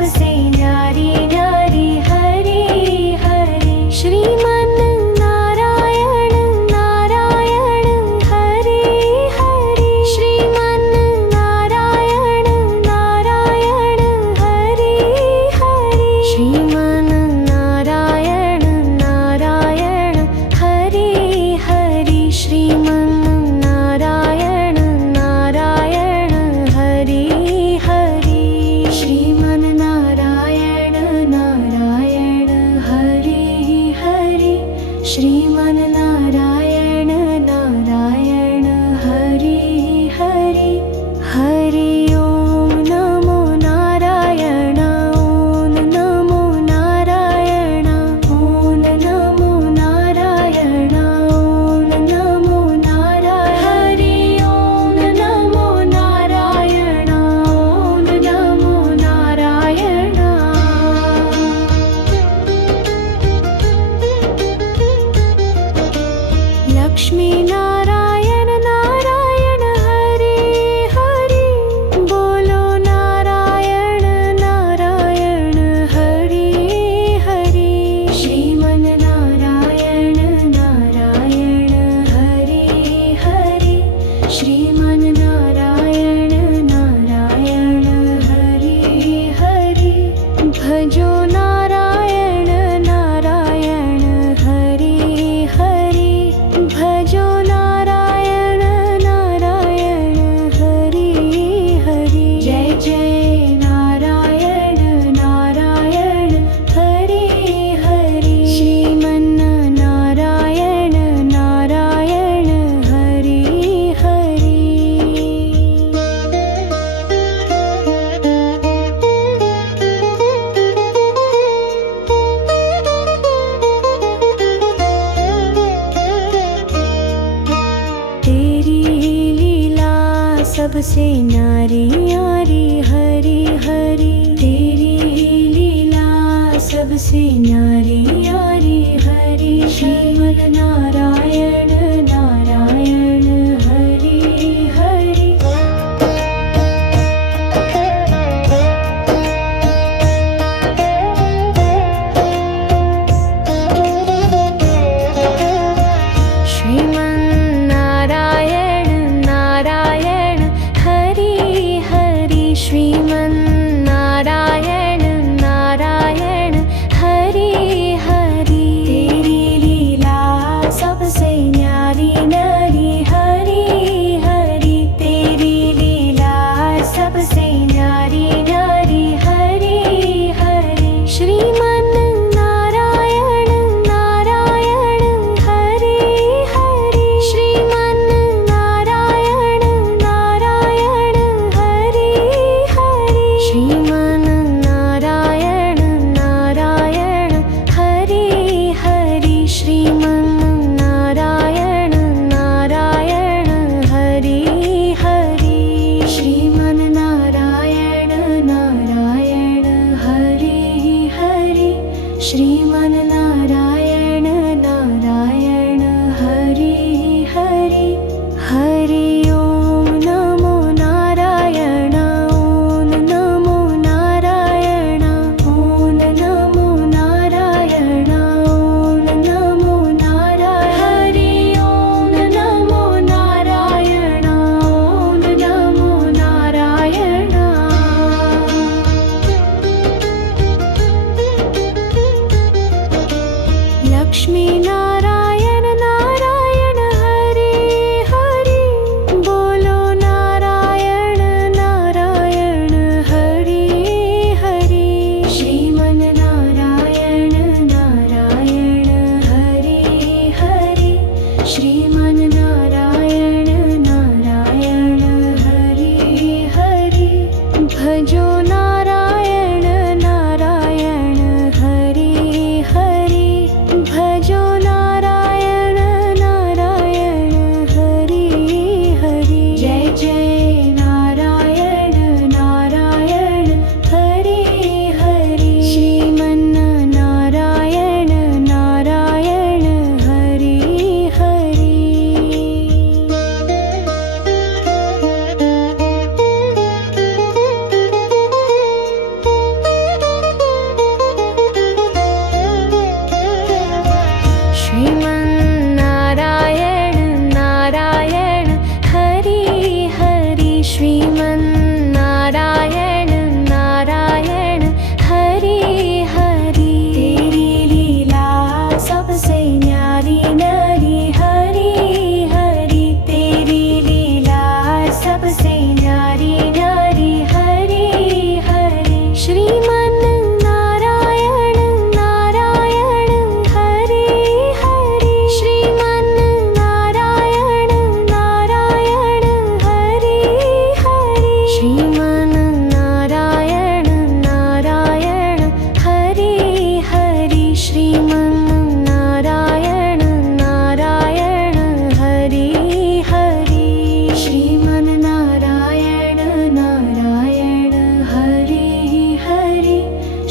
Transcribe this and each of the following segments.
सबसे न्यारी न्यारी हरि हरि। श्रीमन नारायण नारायण हरि हरि। श्रीमन नारायण नारायण हरि हरि। श्रीमन नारायण नारायण हरि हरि। श्रीमन नारायण नारायण हरि हरि। श्रीमन नारायण नारायण हरि हरि। श्रीमन नारायण नारायण हरि हरि। हरि ओम नमो नारायण। ओम नमो नारायण। ओम नमो नारायण। ओम नमो नारायण। हरि ओम नमो नारायण। ओम नमो नारायण। लक्ष्मी नारायण नारायण हरि हरि। बोलो नारायण नारायण हरि हरि। श्रीमन नारायण नारायण हरि हरि। श्रीमन नारायण नारायण हरि हरि। भजो नारायण नारायण हरि हरि। भजो नारायण नारायण हरि हरि। जय जय नारायण नारायण हरि हरि। श्रीमन नारायण नारायण हरि हरि। तेरी लीला सबसे न्यारी न्यारी हरि हरि। तेरी लीला सबसे न्यारी न्यारी हरि। श्रीमन नारायण नारायण हरि हरि। श्रीमन नारायण नारायण हरि हरि। श्रीमन नारायण नारायण हरि हरि। तेरी लीला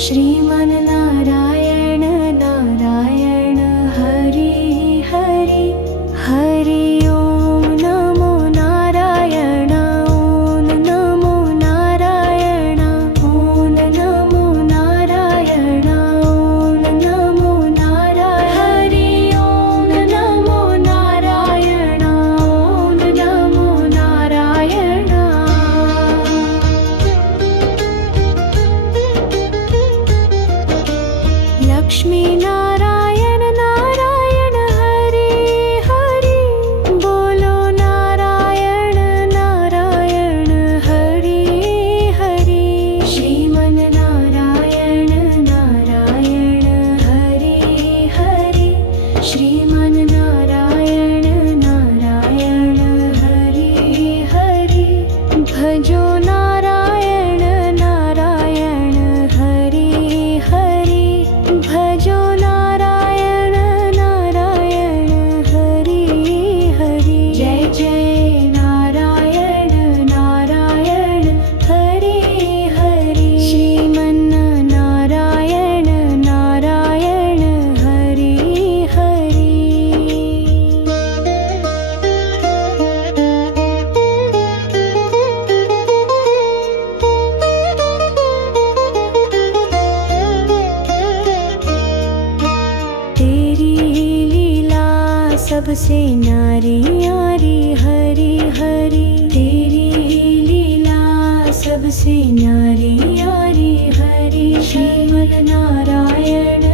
श्रीमन नारायण नारायण हरि हरि हरि ओम नमो नारायण ओम नमो नारायण ओम नमो नारायण ओम नमो नारायण हरि ओम नमो नारायण ओम नमो नारायण लक्ष्मी नारायण नारायण हरि हरि बोलो नारायण नारायण हरि हरि श्रीमन नारायण नारायण हरि हरि श्रीमन नारायण नारायण हरि हरि भजो नारायण नारायण हरि हरि भजो नारायण नारायण हरि हरि जय जय नारायण नारायण हरि हरि श्रीमन नारायण नारायण हरि हरि तेरी लीला सबसे न्यारी न्यारी हरि हरि तेरी लीला सबसे न्यारी न्यारी हरि श्रीमन नारायण